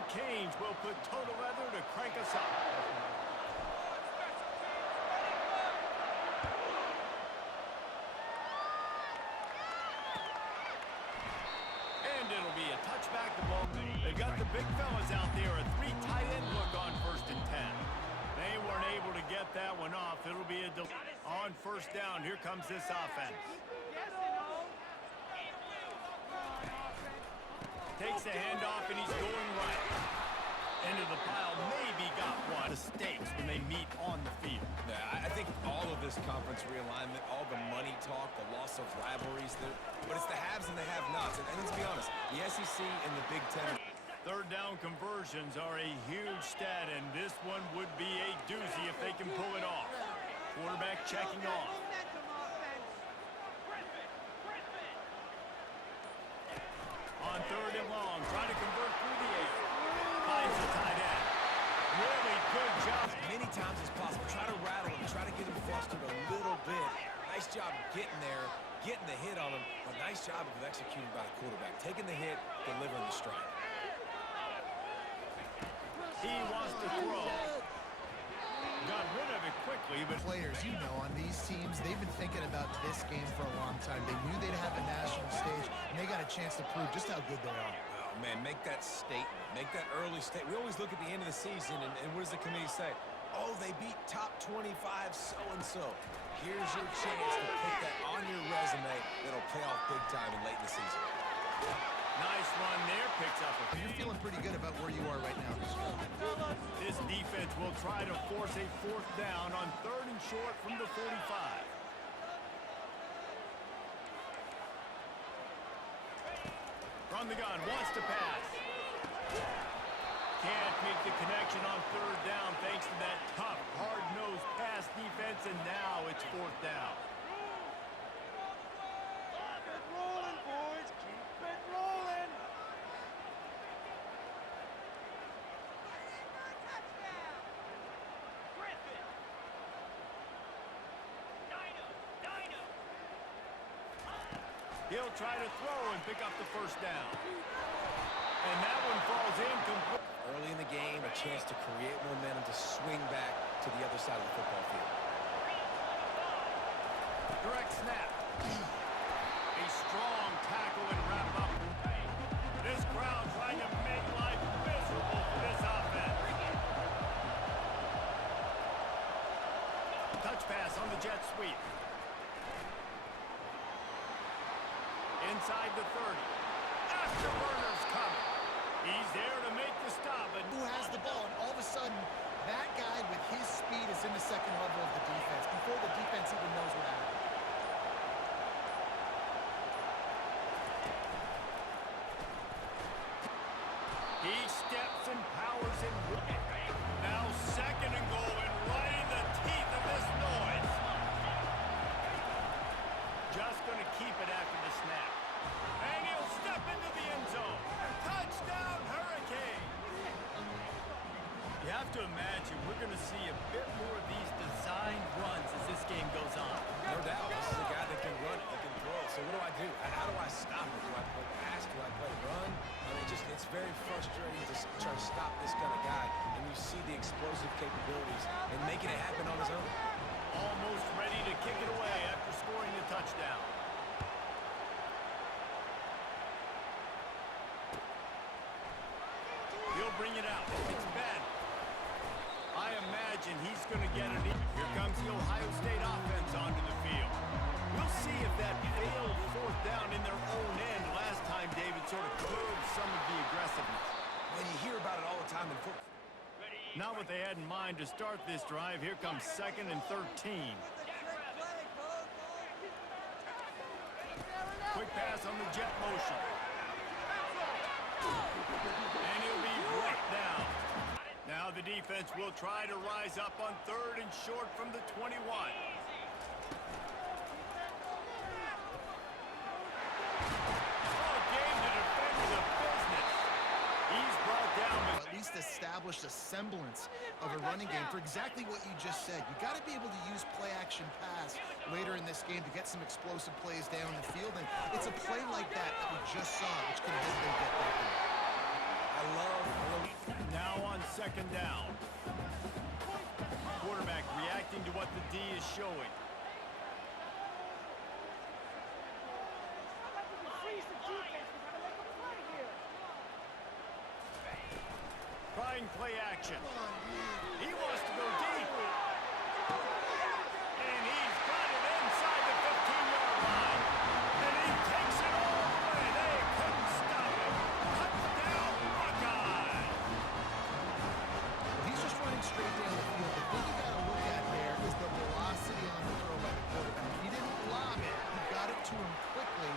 The Canes will put total leather to crank us up. And it'll be a touchback. The ball. They've got the big fellas out there. A 3 tight end look on 1st and 10. They weren't able to get that one off. It'll be a on 1st down. Here comes this offense. Takes the handoff and he's going right. Into the pile, maybe got one. Mistakes when they meet on the field. Yeah, I think all of this conference realignment, all the money talk, the loss of rivalries, but it's the haves and the have-nots. And let's be honest, the SEC and the Big Ten. 3rd down conversions are a huge stat, and this one would be a doozy if they can pull it off. Quarterback checking off. On 3rd and long, trying to convert through the air. Finds the tight end. Really good job. As many times as possible, try to rattle him, try to get him flustered a little bit. Nice job getting there, getting the hit on him, but nice job of executing by the quarterback. Taking the hit, delivering the strike. He wants to throw. Got rid of it quickly, but players, you know, on these teams, they've been thinking about this game for a long time. They knew they'd have a national stage, and they got a chance to prove just how good they are. Oh, man, make that statement. Make that early statement. We always look at the end of the season, and what does the committee say? Oh, they beat top 25 so-and-so. Here's your chance to put that on your resume that'll pay off big time and late in the season. Nice run there, picks up. You're feeling pretty good about where you are right now. This defense will try to force a 4th down on 3rd and short from the 45. From the gun, wants to pass. Can't make the connection on 3rd down thanks to that tough, hard-nosed pass defense, and now it's 4th down. He'll try to throw and pick up the 1st down. And that one falls incomplete. Early in the game, a chance to create momentum to swing back to the other side of the football field. Direct snap. A strong tackle and wrap up. This crowd trying to make life miserable for this offense. Touch pass on the jet sweep. Inside the 30. Afterburner's coming. He's there to make the stop. And who has the ball? And all of a sudden, that guy with his speed is in the 2nd level of the defense before the defense even knows what happened. He steps and powers in. Now 2nd and goal, and right in the teeth of this noise. Just going to keep it after the snap. And he'll step into the end zone. Touchdown, Hurricane! You have to imagine we're going to see a bit more of these designed runs as this game goes on. No doubt. This is a guy that can run it, that can throw it. So what do I do? How do I stop it? Do I play pass? Do I play run? I mean, it's very frustrating to try to stop this kind of guy, and you see the explosive capabilities and making it happen on his own. Almost ready to kick it away after scoring the touchdown. He'll bring it out. It's Ben. I imagine he's going to get it. Here comes the Ohio State offense onto the field. We'll see if that failed 4th down in their own end last time, David, sort of curbed some of the aggressiveness. When you hear about it all the time in football. Not what they had in mind to start this drive. Here comes 2nd and 13. Quick pass on the jet motion. And he'll be brought down. Now the defense will try to rise up on 3rd and short from the 21. Established a semblance of a running game for exactly what you just said. You got to be able to use play action pass later in this game to get some explosive plays down the field, and it's a play like that that we just saw which can help them get that. I love Now on second down. Quarterback reacting to what the D is showing. Trying play action. He wants to go deep. And he's got it inside the 15-yard line. And he takes it all the way. They couldn't stop him. Touchdown, Buckeyes. He's just running straight down the field. The thing you got to look at there is the velocity on the throw by the quarterback. He didn't lob it. He got it to him quickly,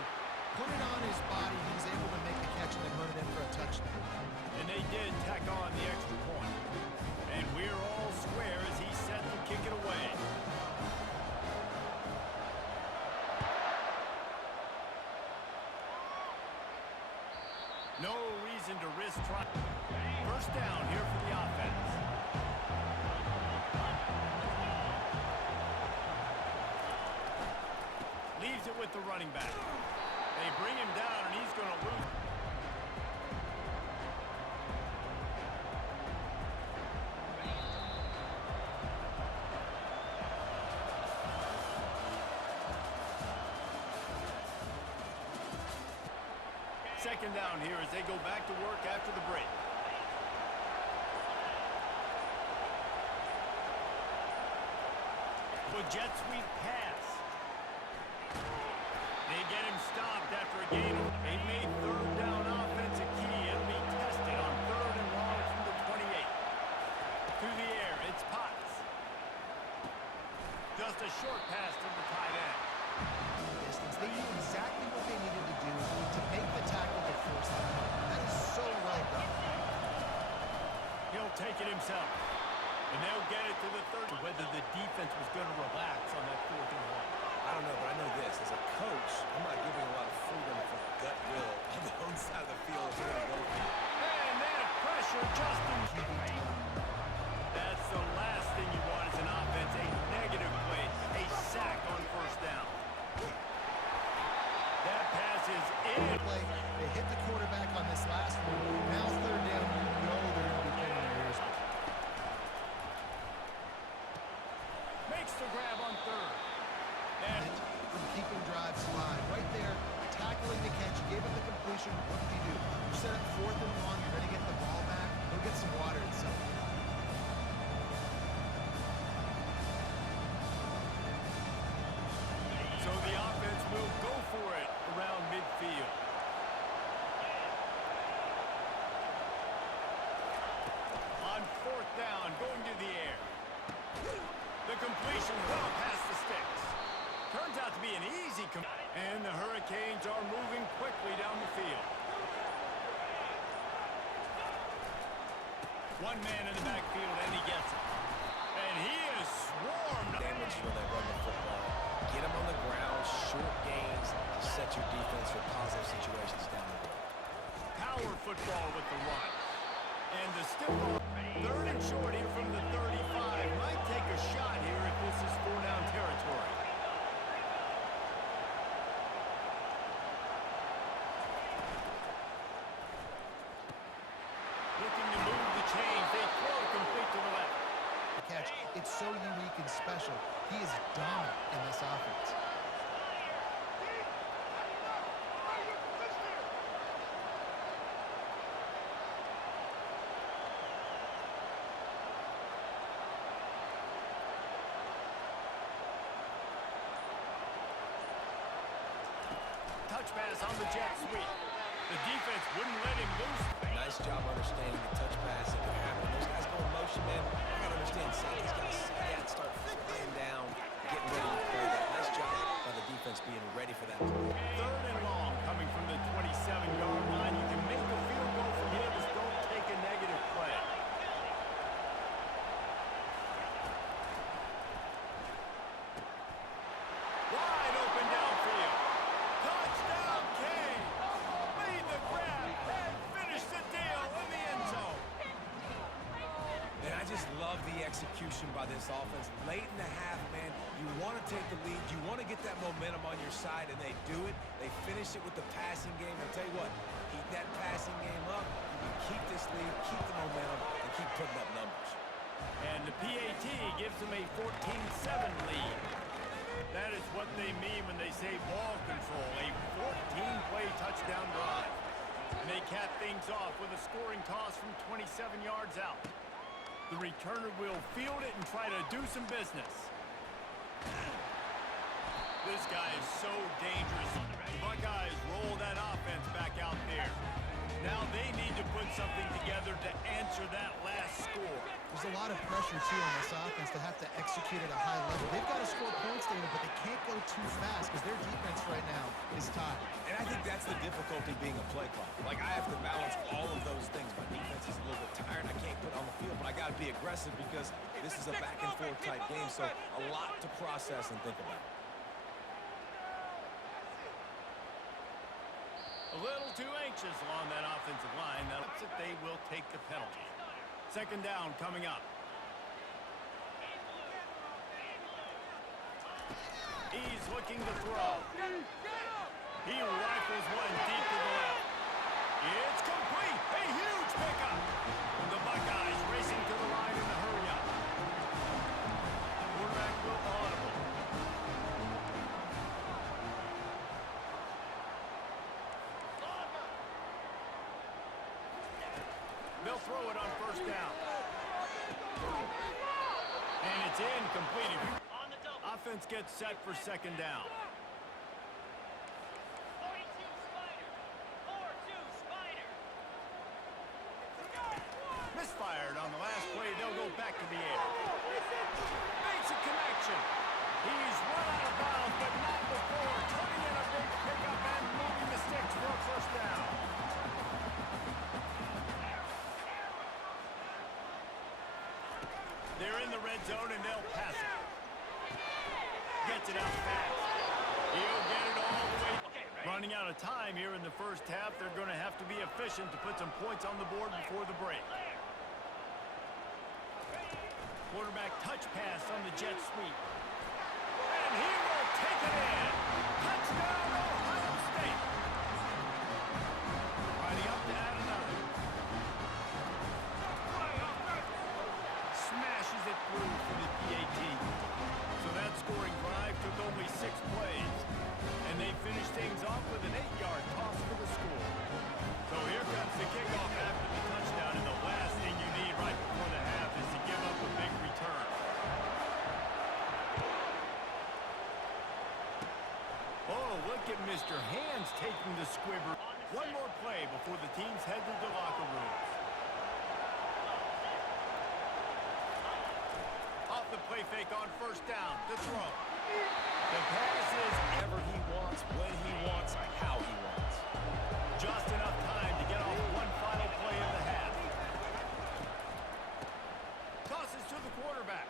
put it on his body. He was able to make the catch and then run it in for a touchdown. And they did tack on the extra point. And we're all square as he's set to kick it away. No reason to risk trying. First down here for the offense. Leaves it with the running back. They bring him down, and he's going to lose. Second down here as they go back to work after the break. With jet sweep pass. They get him stopped after a gain. They've made third down offense a key. It'll be tested on third and long from the 28. Through the air, it's Potts. Just a short pass to the tight end. Distance. They knew exactly what they needed to do to make the tackle to force the punt. That is so well done. He'll take it himself. And they'll get it to the 30. Whether the defense was going to relax on that 4th and 1. I don't know, but I know this. As a coach, I'm not giving a lot of freedom for gut will on the own side of the field if they're going to go for it. And that pressure just in QB time. That's the last thing you want as an offense. A negative play. A sack on first down. That pass is in. They hit the quarterback on this last one. Now third down, you know they're going to be putting their ears back. Makes the grab on third. And from keeping drives alive. Right there, tackling the catch, gave him the completion. What did he do? You set up 4th and 1. You're going to get the ball back. Go get some water and something. so the offense will go for it around midfield. On 4th down, going to the air. The completion well past the sticks. Turns out to be an easy and the Hurricanes are moving quickly down the field. One man in the backfield, and he gets it. And he is swarmed. Damage when they run the football. Get them on the ground, short gains to set your defense for positive situations down the road. Power football with the run. And the stiff arm. 3rd and short here from the 35. Might take a shot here if this is 4-down territory. Looking to move the chains. They throw it complete to the left. Catch. It's so unique and special. He is dominant in this offense. Touch pass on the jet sweep. The defense wouldn't let him loose. Nice job understanding the touch pass that can happen. Those guys go in motion, man. You got to understand, safety's got to see that, start flying down, getting ready to play that. Nice job by the defense being ready for that play. 3rd and long coming from the 27-yard line. You can make a field goal from here. Just don't take a negative play. Wide open downfield. Touchdown, King. Made the grab and finished the deal in the end zone. And I just love the execution by this offense. Late in the half, man, you want to take the lead. You want to get that momentum on your side, and they do it. They finish it with the passing game. I'll tell you what, keep that passing game up. You can keep this lead, keep the momentum, and keep putting up numbers. And the PAT gives them a 14-7 lead. That is what they mean when they say ball control, a 14-play touchdown drive. And they cap things off with a scoring toss from 27 yards out. The returner will field it and try to do some business. This guy is so dangerous. The Buckeyes roll that offense back out there. Now they need to put something together to answer that last score. There's a lot of pressure, too, on this offense to have to execute at a high level. They've got to score points, David, but they can't go too fast because their defense right now is tied. And I think that's the difficulty being a play clock. Like, I have to balance all of those things. My defense is a little bit tired. I can't put on the field, but I got to be aggressive because this is a back-and-forth type game, so a lot to process and think about. A little too anxious along that offensive line. That's it. They will take the penalty. Second down coming up. He's looking to throw. He rifles one deep to the left. It's complete. A huge pickup. The Buckeyes racing to the line in a hurry up. Quarterback will audible. They'll throw it on first down. And it's incomplete. Offense gets set for second down. Misfired on the last play. They'll go back to the air. Makes a connection. He's run out of bounds, but not before turning in a big pickup and moving the sticks for a first down. They're in the red zone, and they'll pass it. Gets it out fast. He'll get it all the way. Running out of time here in the first half. They're going to have to be efficient to put some points on the board before the break. Quarterback touch pass on the jet sweep. And he will take it in. Touchdown, Ohio State. Riding up to add another. Smashes it through for the PAT. So that scoring drive took only 6 plays. And they finished things off with an 8-yard toss for the score. So here comes the kickoff after the touchdown. And the last thing you need right before the half is to give up a big return. Oh, look at Mr. Hands taking the squibber. One more play before the teams head to the locker rooms. Off the play fake on first down. The throw. The pass is Whenever he wants, when he wants, how he wants. just enough time to get off one final play of the half. Tosses to the quarterback.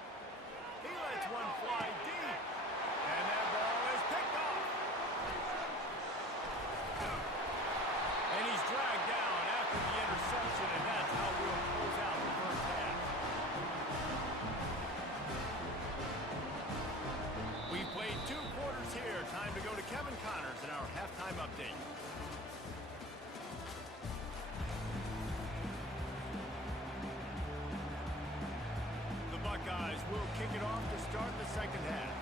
He lets one fly deep. And that ball is picked off. And he's dragged down after the interception, and that's how we'll close out the first half. We've played 2 quarters here. Time to go to Kevin Connors in our halftime update. The Buckeyes will kick it off to start the second half.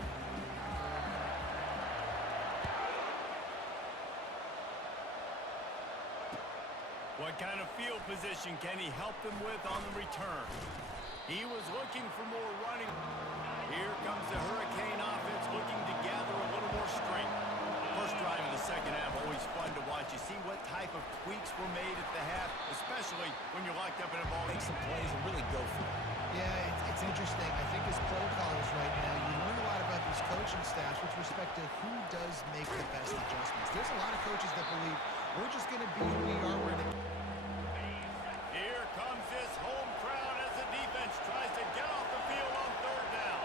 What kind of field position can he help them with on the return? He was looking for more running. Here comes the Hurricane offense looking to gather a little more strength. First drive of the second half, always fun to watch. You see what type of tweaks were made at the half, especially when you're locked up in a ball. Make some plays and really go for it. Yeah, it's interesting. I think as play callers right now, you learn a lot about these coaching staffs with respect to who does make the best adjustments. There's a lot of coaches that believe we're just going to be who we are. We're going to... Here comes this home crowd as the defense tries to get off the field on third down.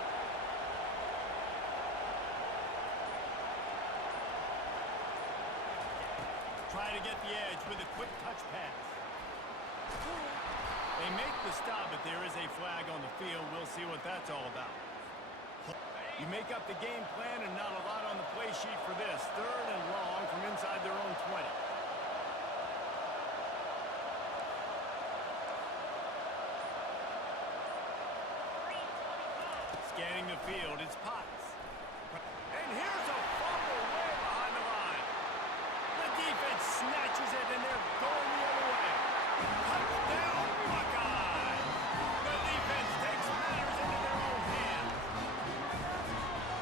Try to get the edge with a quick touch pass. They make the stop, but there is a flag on the field. We'll see what that's all about. You make up the game plan and not a lot on the play sheet for this. 3rd and long from inside their own 20. Scanning the field, it's Potts. And here's a fumble way behind the line. The defense snatches it, and they're going the other way. Touchdown, Buckeyes! The defense takes matters into their own hands.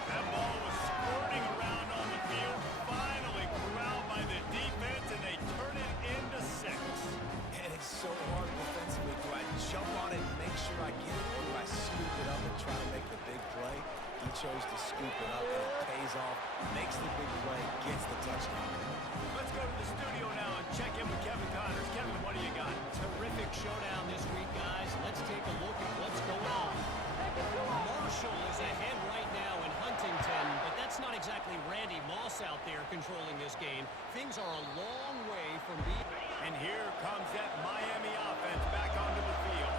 That ball was squirting around on the field, finally corralled by the defense, and they turn it into 6. And it's so hard defensively. Do I jump on it and make sure I get it, or do I scoop it up and try to make the big play? He chose to scoop it up, and it pays off, makes the big play, gets the touchdown. Let's go to the studio now and check in with Kevin Connors. Kevin, what do you got? Terrific showdown this week, guys. Let's take a look at what's going on. Marshall is ahead right now in Huntington, but that's not exactly Randy Moss out there controlling this game. Things are a long way from being... And here comes that Miami offense back onto the field.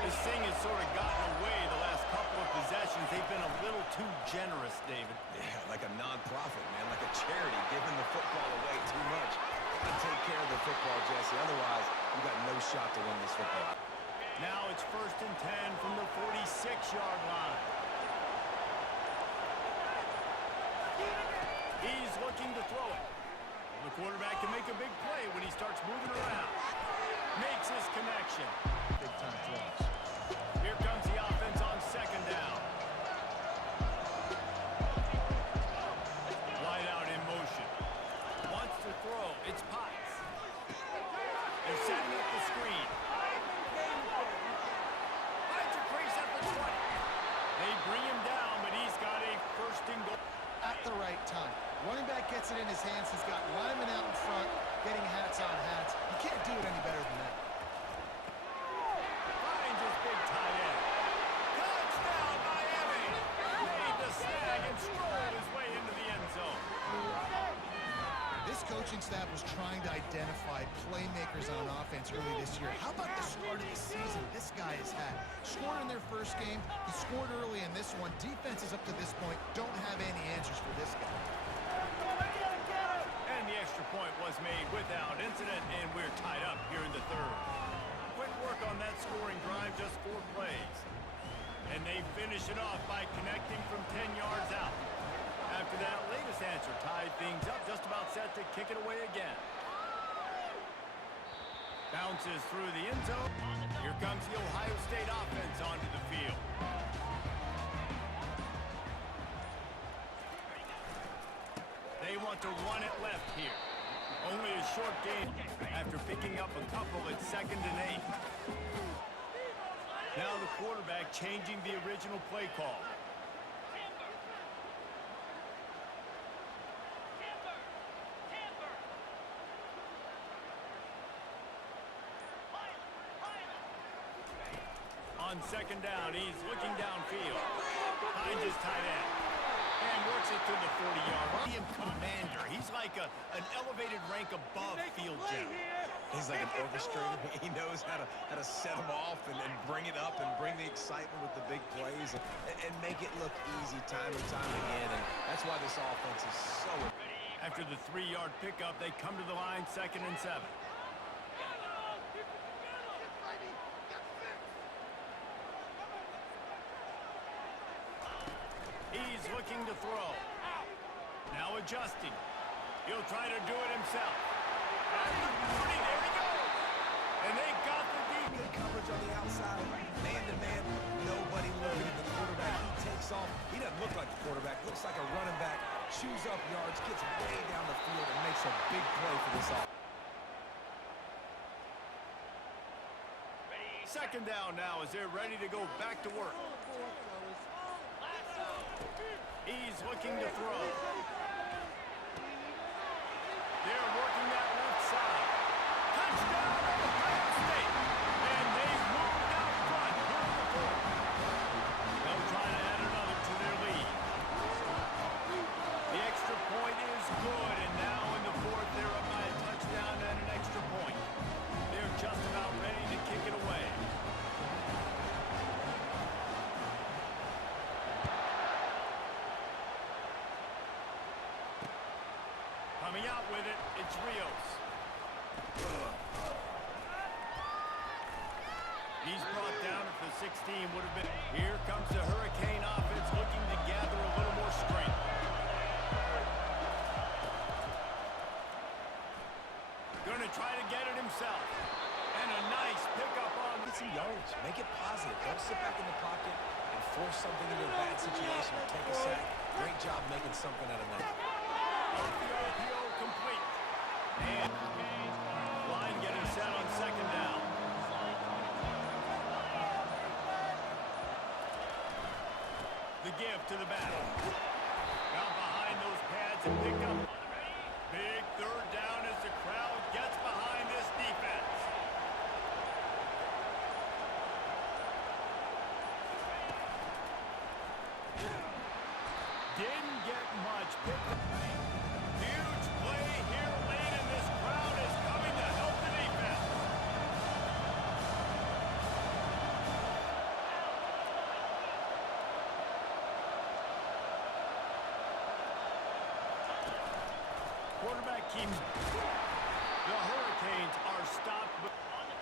This thing has sort of gotten away the last couple of possessions. They've been a little too generous, David. Yeah, like a non-profit, man, like a charity, giving the football away too much. Gotta take care of the football, Jesse. Otherwise, you got no shot to win this football. Now it's 1st and 10 from the 46-yard line. He's looking to throw it. The quarterback can make a big play when he starts moving around. Makes his connection. Big-time throws. Here comes the offense on 2nd down. Wide out in motion. Wants to throw. It's Potts. They're setting up the screen. Finds a crease at the 20. They bring him down, but he's got a 1st and goal. At the right time. Running back gets it in his hands. He's got linemen out in front, getting hats on hats. You can't do it any better than that. Finds his big tight end. Touchdown, Miami! Made the snag and strolled his way into the end zone. This coaching staff was trying to identify playmakers on offense early this year. How about the start of the season this guy has had? Scored in their first game. He scored early in this one. Defenses up to this point don't have any answers for this guy. And the extra point was made without incident, and we're tied up here in the 3rd. Quick work on that scoring drive, just 4 plays. And they finish it off by connecting from 10 yards out. After that latest answer tied things up, just about set to kick it away again. Bounces through the end zone. Here comes the Ohio State offense onto the field. They want to run it left here. Only a short gain after picking up a couple at 2nd and 8. Now the quarterback changing the original play call. On 2nd down, he's looking downfield. Finds his tight end. And works it to the 40-yard line. Commander. He's like an elevated rank above field general. He's like an orchestrator. He knows how to set them off and bring it up and bring the excitement with the big plays and make it look easy time and time again. And that's why this offense is so... After the 3-yard pickup, they come to the line 2nd and 7. He's looking to throw. Now adjusting. He'll try to do it himself. At the 40, there he goes. And they got the deep. Good coverage on the outside. Man-to-man. Nobody looking at the quarterback. He takes off. He doesn't look like the quarterback. Looks like a running back. Chews up yards. Gets way down the field and makes a big play for this offense. 2nd down now as they're ready to go back to work. He's looking to throw. They're working that left side. Touchdown, Ohio State! And they've moved out front here in the 4th. They'll try to add another to their lead. The extra point is good, and now in the 4th, they're up by a touchdown and an extra point. They're just about ready to kick it away. Coming out with it, it's Rios. He's brought down at the 16 would have been. Here comes the Hurricane offense looking to gather a little more strength. Going to try to get it himself. And a nice pickup on. Get some yardage. Make it positive. Don't sit back in the pocket and force something into a bad situation or take a sack. Great job making something out of that. Off the RPO complete. And line getting set on second down. The give to the back. Got behind those pads and picked up. Big third down as the crowd gets behind this defense. Didn't get much. Picked up. Huge play here late, and this crowd is coming to help the defense. Quarterback keeps it. The Hurricanes are stopped.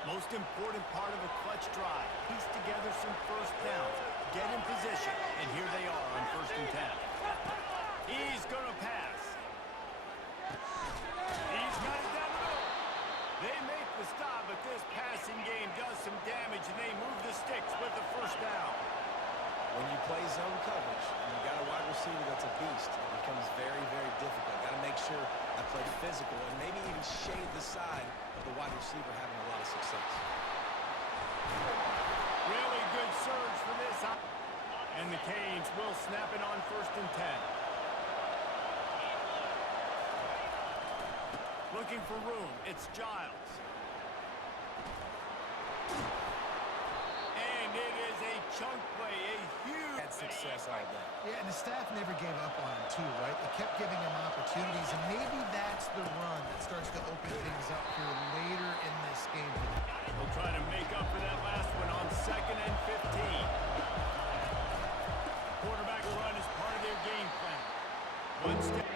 Most important part of a clutch drive. Piece together some first downs. Get in position. And here they are on 1st and 10. He's going to pass. He's got it down the middle. They make the stop, but this passing game does some damage, and they move the sticks with the first down. When you play zone coverage and you got a wide receiver that's a beast, it becomes very, very difficult. Got to make sure I play physical and maybe even shade the side of the wide receiver having a lot of success. Really good surge for this. And the Canes will snap it on 1st and 10. Looking for room. It's Giles. And it is a chunk play, a huge Had success all day. Yeah, and the staff never gave up on him, too, right? They kept giving him opportunities, and maybe that's the run that starts to open things up here later in this game. They'll try to make up for that last one on 2nd and 15. Quarterback run is part of their game plan. One step.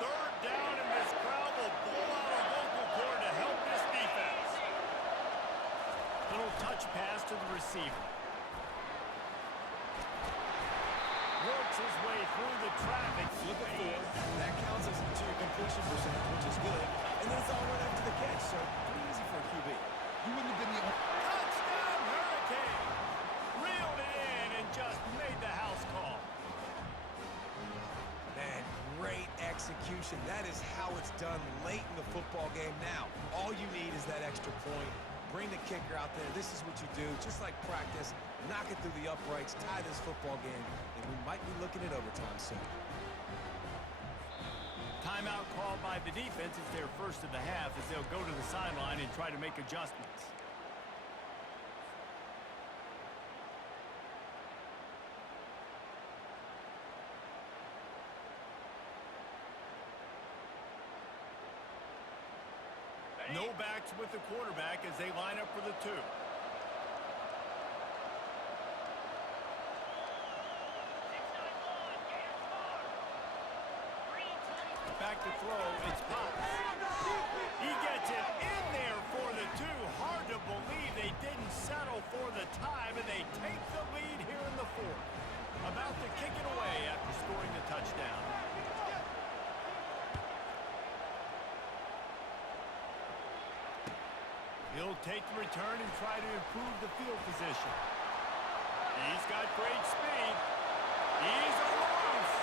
Third down, and this crowd will blow out a vocal cord to help this defense. Little touch pass to the receiver. Works his way through the traffic. Flip it forward. That counts as a 2 completion percentage, which is good. And then it's all right after the catch, so pretty easy for a QB. He wouldn't have been the only... Touchdown, Hurricane! Reeled it in and just made the house call. Man, great execution. That is how it's done late in the football game now. All you need is that extra point. Bring the kicker out there. This is what you do, just like practice. Knock it through the uprights, tie this football game, and we might be looking at overtime soon. Timeout called by the defense is their first of the half as they'll go to the sideline and try to make adjustments. No backs with the quarterback as they line up for the 2. Back to throw, it's Potts. He gets it in there for the 2. Hard to believe they didn't settle for the time, and they take the lead here in the 4th. About to kick it away after scoring the touchdown. He'll take the return and try to improve the field position. He's got great speed. He's on the loose.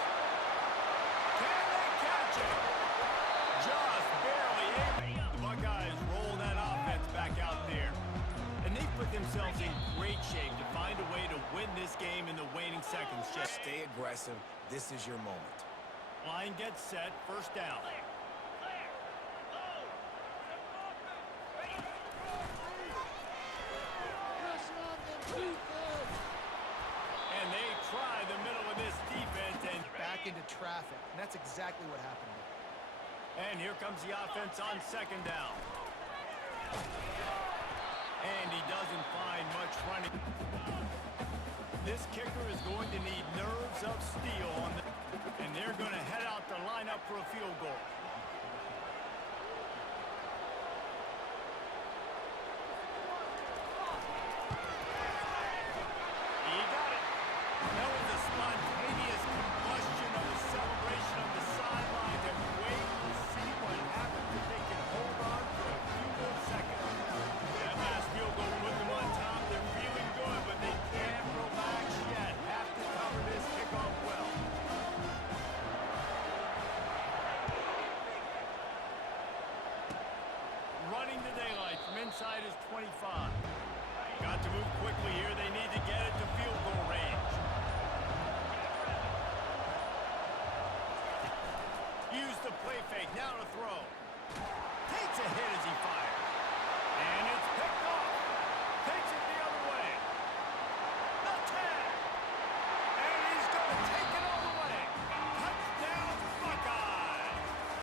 Can they catch it? Just barely able. The Buckeyes roll that offense back out there. And they put themselves in great shape to find a way to win this game in the waning seconds. Just Stay aggressive. This is your moment. line gets set, 1st down. And they try the middle of this defense and Back into traffic, and that's exactly what happened. And here comes the offense on 2nd down. And he doesn't find much running. This kicker is going to need nerves of steel on the, and they're going to head out to line up for a field goal. 25. Got to move quickly here. They need to get it to field goal range. Use the play fake